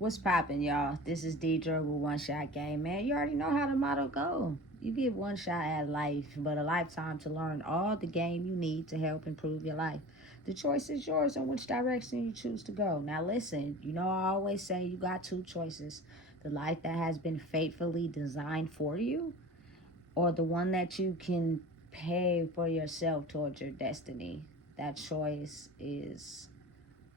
What's poppin', y'all? This is Deidre with One Shot Game, man. You already know how the motto go. You get one shot at life, but a lifetime to learn all the game you need to help improve your life. The choice is yours on which direction you choose to go. Now listen, you know I always say you got two choices. The life that has been faithfully designed for you, or the one that you can pay for yourself towards your destiny. That choice is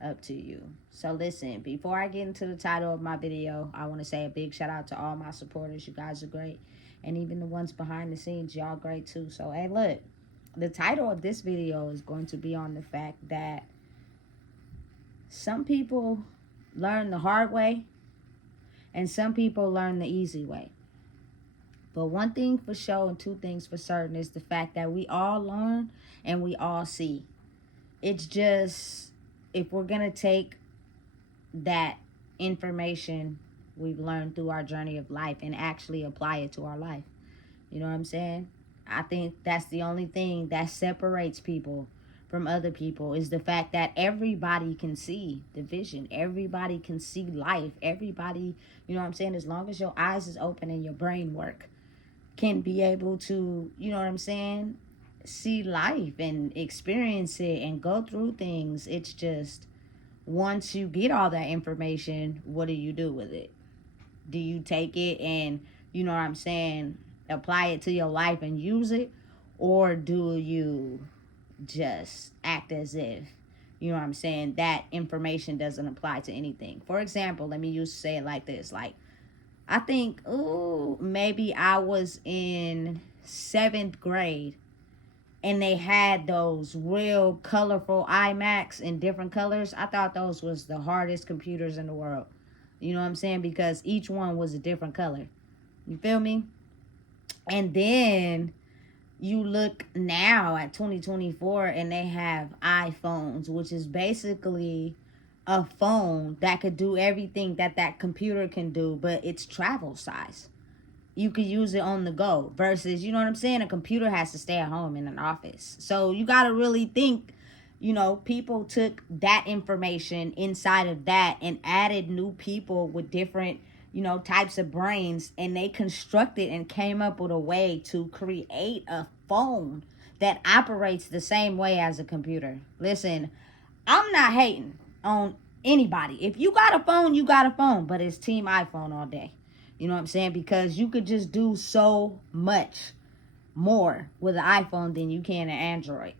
up to you. So listen, before I get into the title of my video, I want to say a big shout out to all my supporters. You guys are great. And even the ones behind the scenes, y'all great too. So hey, look, the title of this video is going to be on the fact that some people learn the hard way and some people learn the easy way. But one thing for sure and two things for certain is the fact that we all learn and we all see. It's just, if we're going to take that information we've learned through our journey of life and actually apply it to our life. You know what I'm saying? I think that's the only thing that separates people from other people, is the fact that everybody can see the vision. Everybody can see life. Everybody, you know what I'm saying, as long as your eyes is open and your brain work, can be able to, you know what I'm saying, see life and experience it and go through things. It's just, once you get all that information, what do you do with it? Do you take it and, you know what I'm saying, apply it to your life and use it? Or do you just act as if, you know what I'm saying, that information doesn't apply to anything? For example, let me say it like this. Like, I think, maybe I was in 7th grade and they had those real colorful iMacs in different colors. I thought those was the hardest computers in the world. You know what I'm saying? Because each one was a different color. You feel me? And then you look now at 2024 and they have iPhones, which is basically a phone that could do everything that that computer can do, but it's travel size. You could use it on the go versus, you know what I'm saying, a computer has to stay at home in an office. So you got to really think, you know, people took that information inside of that and added new people with different, you know, types of brains, and they constructed and came up with a way to create a phone that operates the same way as a computer. Listen, I'm not hating on anybody. If you got a phone, you got a phone, but it's Team iPhone all day. You know what I'm saying? Because you could just do so much more with an iPhone than you can an Android.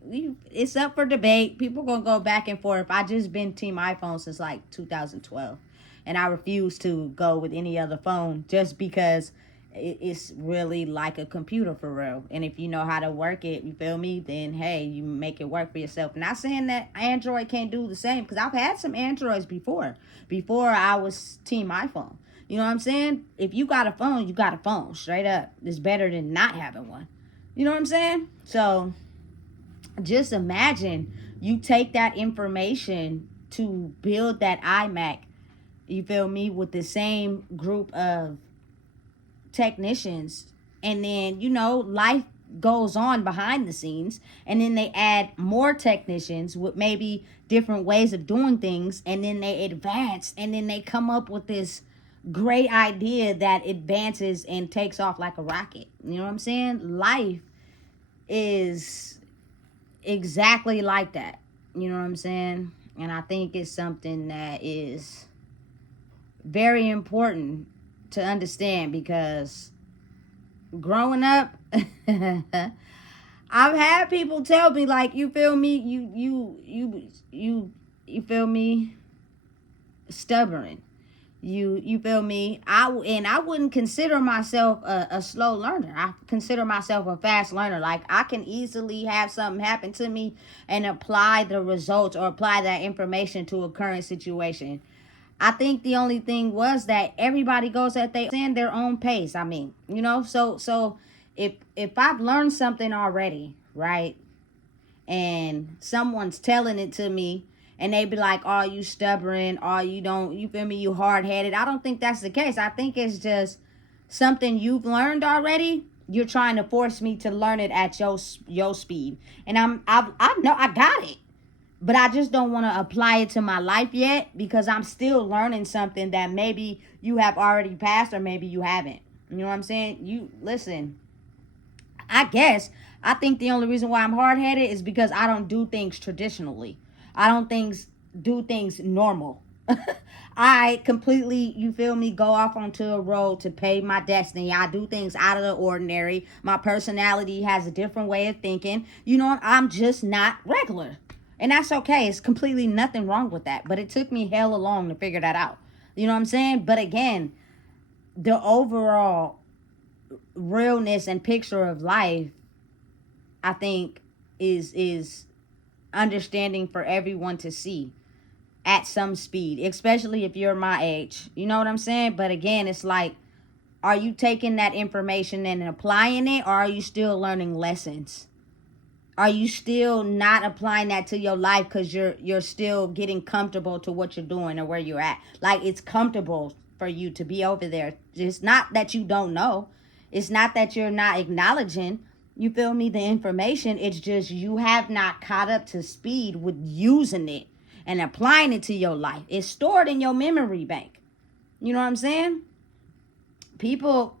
It's up for debate. People gonna go back and forth. I just been Team iPhone since like 2012, and I refuse to go with any other phone just because it's really like a computer for real. And if you know how to work it, you feel me, then hey, you make it work for yourself. Not saying that Android can't do the same, because I've had some Androids before I was Team iPhone. You know what I'm saying? If you got a phone, you got a phone. Straight up. It's better than not having one. You know what I'm saying? So just imagine you take that information to build that iMac, you feel me, with the same group of technicians, and then, you know, life goes on behind the scenes, and then they add more technicians with maybe different ways of doing things, and then they advance, and then they come up with this great idea that advances and takes off like a rocket. You know what I'm saying? Life is exactly like that. You know what I'm saying? And I think it's something that is very important to understand, because growing up, I've had people tell me, like, you feel me, you feel me, stubborn. You feel me? I wouldn't consider myself a slow learner. I consider myself a fast learner. Like, I can easily have something happen to me and apply the results or apply that information to a current situation. I think the only thing was that everybody goes at their own pace. I mean, you know, so if I've learned something already, right, and someone's telling it to me, and they be like, oh, you stubborn, or you don't, you feel me, you hard-headed. I don't think that's the case. I think it's just something you've learned already. You're trying to force me to learn it at your speed. And I know I got it. but I just don't want to apply it to my life yet because I'm still learning something that maybe you have already passed or maybe you haven't. You know what I'm saying? You listen, I guess I think the only reason why I'm hard headed is because I don't do things traditionally. I don't do things normal. I completely, you feel me, go off onto a road to pay my destiny. I do things out of the ordinary. My personality has a different way of thinking. You know, I'm just not regular. And that's okay. It's completely nothing wrong with that. But it took me hella long to figure that out. You know what I'm saying? But again, the overall realness and picture of life, I think, is understanding for everyone to see at some speed, especially if you're my age. You know what I'm saying? But again, it's like, are you taking that information and applying it, or are you still learning lessons? Are you still not applying that to your life because you're still getting comfortable to what you're doing or where you're at? Like, it's comfortable for you to be over there. It's not that you don't know. It's not that you're not acknowledging, you feel me, the information. It's just you have not caught up to speed with using it and applying it to your life. It's stored in your memory bank. You know what I'm saying? People,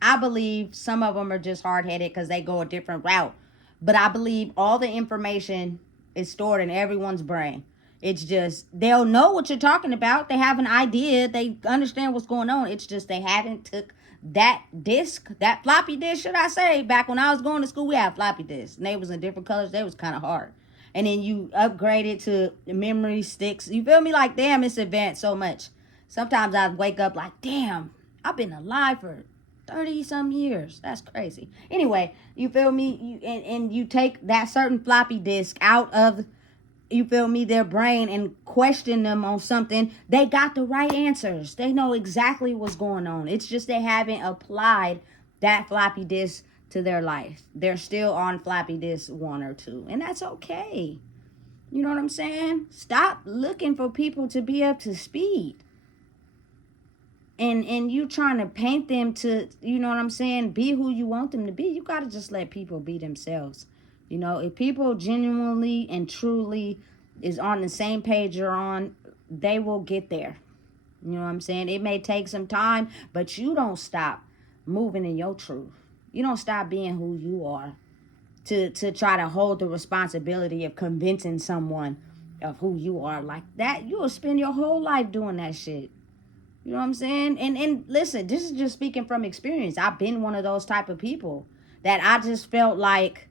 I believe some of them are just hard-headed because they go a different route. But I believe all the information is stored in everyone's brain. It's just, they'll know what you're talking about. They have an idea. They understand what's going on. It's just they haven't took that disc, that floppy disk, should I say. Back when I was going to school, we had floppy disks. And they was in different colors. They was kind of hard. And then you upgrade it to memory sticks. You feel me? Like, damn, it's advanced so much. Sometimes I wake up like, damn, I've been alive for 30 some years. That's crazy. Anyway, you feel me? And you take that certain floppy disk out of, you feel me, their brain and question them on something. They got the right answers. They know exactly what's going on. It's just they haven't applied that floppy disk to their life. They're still on floppy disk 1 or 2. And that's okay. You know what I'm saying? Stop looking for people to be up to speed. And you trying to paint them to, you know what I'm saying, be who you want them to be. You got to just let people be themselves. You know, if people genuinely and truly is on the same page you're on, they will get there. You know what I'm saying? It may take some time, but you don't stop moving in your truth. You don't stop being who you are to try to hold the responsibility of convincing someone of who you are like that. You will spend your whole life doing that shit. You know what I'm saying? And listen, this is just speaking from experience. I've been one of those type of people that I just felt like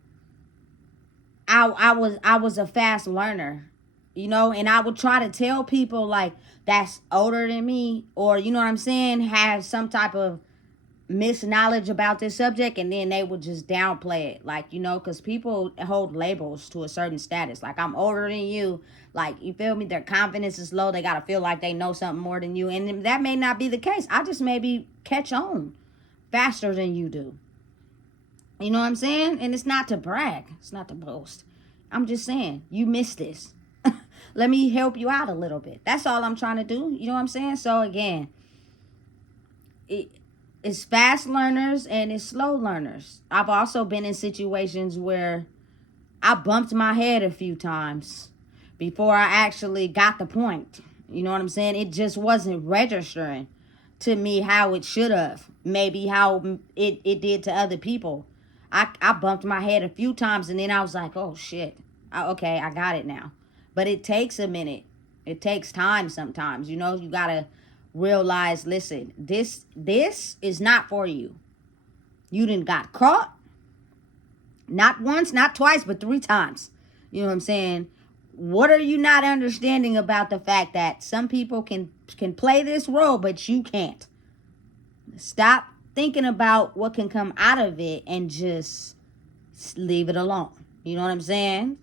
I was a fast learner, you know, and I would try to tell people like that's older than me, or you know what I'm saying, have some type of misknowledge about this subject, and then they would just downplay it, like, you know, because people hold labels to a certain status, like I'm older than you, like, you feel me, their confidence is low, they gotta feel like they know something more than you, and that may not be the case. I just maybe catch on faster than you do. You know what I'm saying? And it's not to brag, it's not to boast. I'm just saying, you missed this. Let me help you out a little bit. That's all I'm trying to do. You know what I'm saying? So again, it's fast learners and it's slow learners. I've also been in situations where I bumped my head a few times before I actually got the point. You know what I'm saying? It just wasn't registering to me how it should have. Maybe how it did to other people. I bumped my head a few times and then I was like, oh shit. Okay, I got it now. But it takes a minute. It takes time sometimes. You know, you gotta realize, listen, this is not for you. You done got caught. Not once, not twice, but 3 times. You know what I'm saying? What are you not understanding about the fact that some people can play this role, but you can't? Stop thinking about what can come out of it and just leave it alone. You know what I'm saying?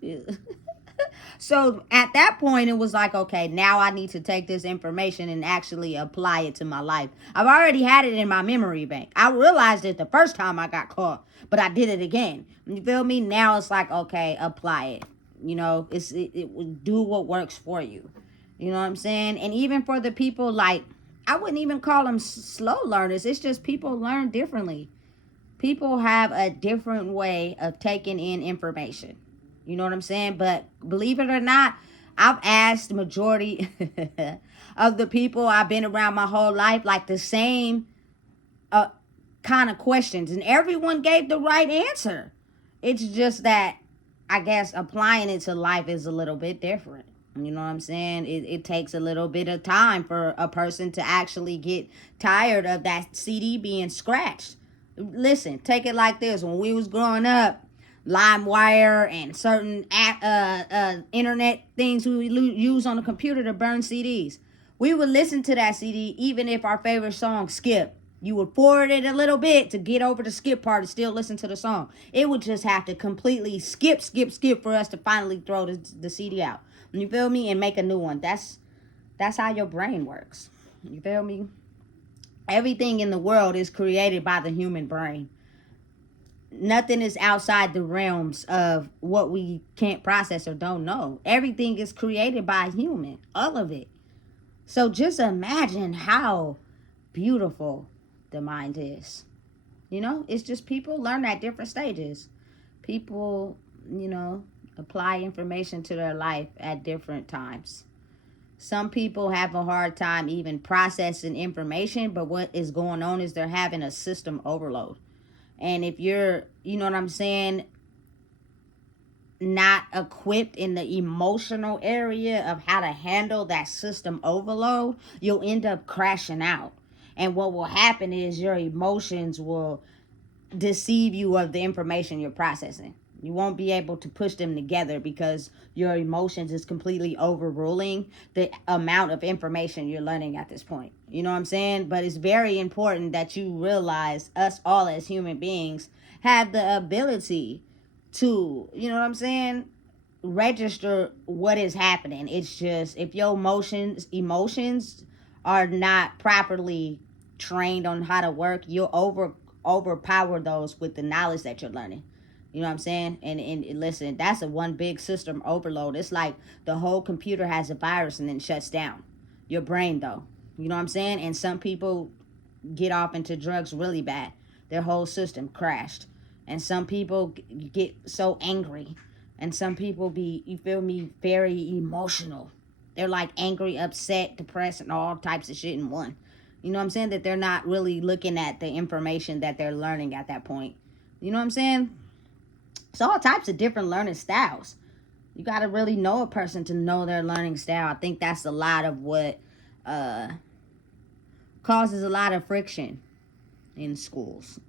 So at that point, it was like, okay, now I need to take this information and actually apply it to my life. I've already had it in my memory bank. I realized it the first time I got caught, but I did it again. You feel me? Now it's like, okay, apply it. You know, it will do what works for you. You know what I'm saying? And even for the people, like, I wouldn't even call them slow learners. It's just people learn differently. People have a different way of taking in information. You know what I'm saying? But believe it or not, I've asked the majority of the people I've been around my whole life, like the same kind of questions, and everyone gave the right answer. It's just that I guess applying it to life is a little bit different. You know what I'm saying? It takes a little bit of time for a person to actually get tired of that CD being scratched. Listen, take it like this. When we was growing up, LimeWire and certain internet things we use on the computer to burn CDs. We would listen to that CD even if our favorite song skipped. You would forward it a little bit to get over the skip part and still listen to the song. It would just have to completely skip for us to finally throw the CD out. You feel me? And make a new one. That's how your brain works. You feel me? Everything in the world is created by the human brain. Nothing is outside the realms of what we can't process or don't know. Everything is created by a human. All of it. So just imagine how beautiful the mind is. You know, it's just people learn at different stages. People, apply information to their life at different times. Some people have a hard time even processing information, but what is going on is they're having a system overload. And if you're, you know what I'm saying, not equipped in the emotional area of how to handle that system overload, you'll end up crashing out. And what will happen is your emotions will deceive you of the information you're processing. You won't be able to push them together because your emotions is completely overruling the amount of information you're learning at this point. You know what I'm saying? But it's very important that you realize us all as human beings have the ability to, you know what I'm saying, register what is happening. It's just if your emotions are not properly trained on how to work, you'll overpower those with the knowledge that you're learning. You know what I'm saying? And listen, that's a one big system overload. It's like the whole computer has a virus and then shuts down. Your brain, though. You know what I'm saying? And some people get off into drugs really bad. Their whole system crashed. And some people get so angry. And some people be, you feel me, very emotional. They're like angry, upset, depressed, and all types of shit in one. You know what I'm saying? That they're not really looking at the information that they're learning at that point. You know what I'm saying? It's all types of different learning styles. You got to really know a person to know their learning style. I think that's a lot of what causes a lot of friction in schools.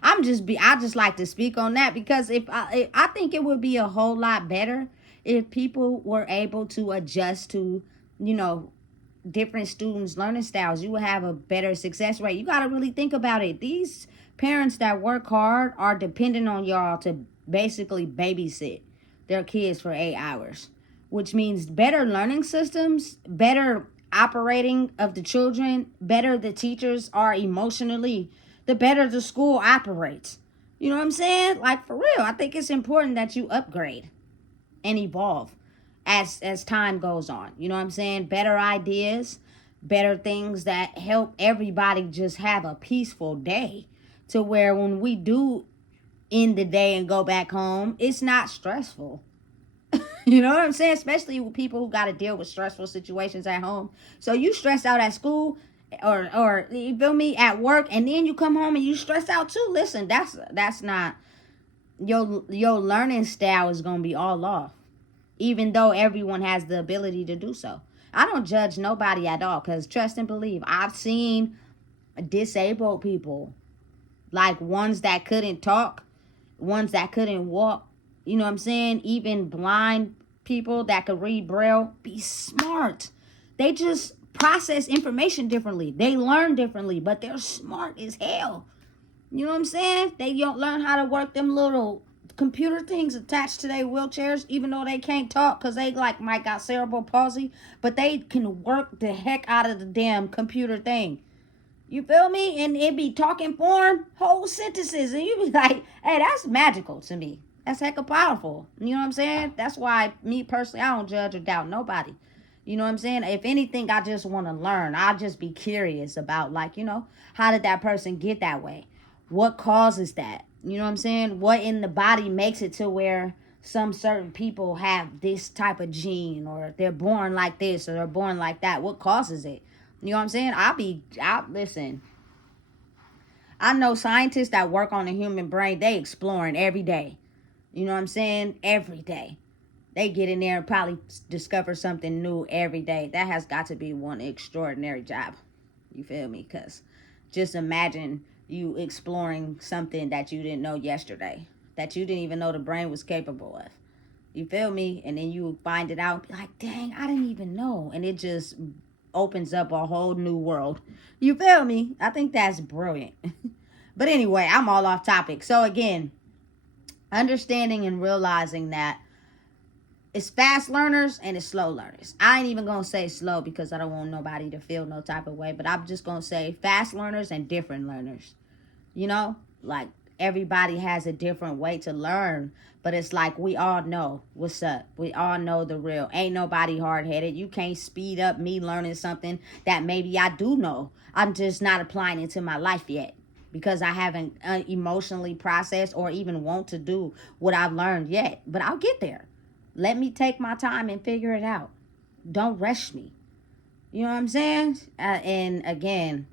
I just like to speak on that because if I think it would be a whole lot better if people were able to adjust to, different students' learning styles. You would have a better success rate. You got to really think about it. These parents that work hard are dependent on y'all to basically babysit their kids for 8 hours, which means better learning systems, better operating of the children, better the teachers are emotionally, the better the school operates. You know what I'm saying? Like, for real, I think it's important that you upgrade and evolve as time goes on. You know what I'm saying? Better ideas, better things that help everybody just have a peaceful day, to where when we do end the day and go back home, it's not stressful. You know what I'm saying? Especially with people who got to deal with stressful situations at home. So you stress out at school or you feel me, at work, and then you come home and you stress out too. Listen, that's not your learning style is going to be all off, even though everyone has the ability to do so. I don't judge nobody at all, because trust and believe, I've seen disabled people, like ones that couldn't talk, ones that couldn't walk, you know what I'm saying, even blind people that could read Braille, be smart. They just process information differently. They learn differently, but they're smart as hell. You know what I'm saying? They don't learn how to work them little computer things attached to their wheelchairs, even though they can't talk because they might got cerebral palsy, but they can work the heck out of the damn computer thing. You feel me? And it be talking form, whole sentences, and you be like, hey, that's magical to me. That's hecka powerful. You know what I'm saying? That's why, me personally, I don't judge or doubt nobody. You know what I'm saying? If anything, I just want to learn. I'll just be curious about, how did that person get that way? What causes that? You know what I'm saying? What in the body makes it to where some certain people have this type of gene, or they're born like this, or they're born like that. What causes it? You know what I'm saying? Listen, I know scientists that work on the human brain, they exploring every day. You know what I'm saying? Every day. They get in there and probably discover something new every day. That has got to be one extraordinary job. You feel me? Because just imagine you exploring something that you didn't know yesterday, that you didn't even know the brain was capable of. You feel me? And then you find it out, be like, dang, I didn't even know. And it just opens up a whole new world. You feel me? I think that's brilliant. But anyway, I'm all off topic. So again, understanding and realizing that it's fast learners and it's slow learners. I ain't even gonna say slow because I don't want nobody to feel no type of way, but I'm just gonna say fast learners and different learners. You know, like everybody has a different way to learn, but it's like we all know what's up. We all know the real. Ain't nobody hard-headed. You can't speed up me learning something that maybe I do know. I'm just not applying it to my life yet because I haven't emotionally processed or even want to do what I've learned yet. But I'll get there. Let me take my time and figure it out. Don't rush me. You know what I'm saying? And again,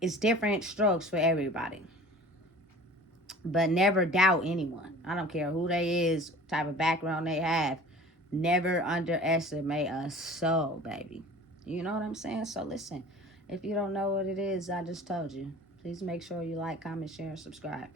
it's different strokes for everybody. But never doubt anyone. I don't care who they is, type of background they have. Never underestimate a soul, baby. You know what I'm saying? So listen, if you don't know what it is, I just told you. Please make sure you like, comment, share, and subscribe.